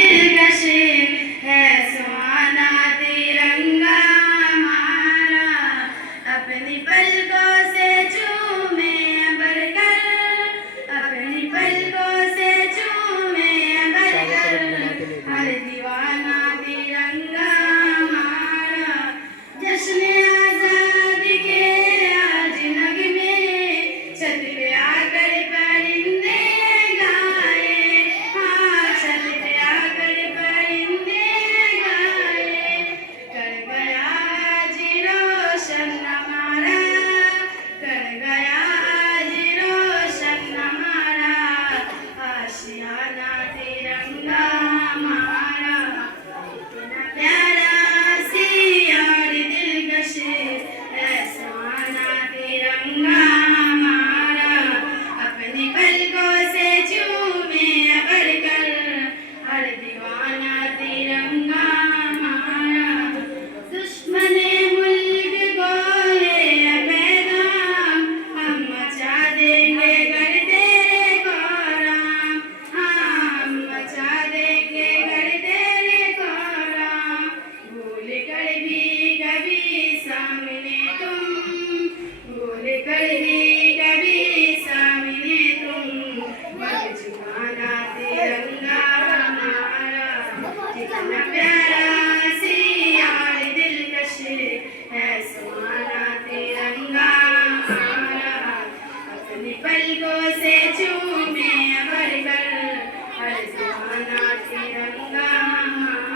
दिलकश है सुहाना तिरंगा हमारा, अपनी पलकों से चूमे बढ़कर, अपनी पलकों से चूमे बढ़कर, हर दीवाना तिरंगा हमारा। जश्न आजादी के आज नगमे छत पे आकर परिंदे गाए, हाँ छत पे आकर परिंदे गाए। कर गया आज रोशन हमारा, कर गया आज रोशन हमारा, आशियाना तिरंगा हमारा। इतना प्यारा सी और दिलकश है सुहाना तिरंगा हमारा, अपनी पलकों से चूमे बढ़कर, हर दीवाना तिरंगा हमारा। दुश्मने मुल्क को ये पैगाम हम मचा देंगे घर तेरे को राम, हाँ हम मचा देंगे घर तेरे को राम। भूल कर भी कभी सामने तुम, भूल कर भी कभी सामने तुम, मत झुकाना तिरंगा हमारा। कितना प्यारा सी और दिलकश है सुहाना तिरंगा हमारा, अपनी पलकों से चूमे बढ़कर, हर सुहाना तिरंगा हमारा।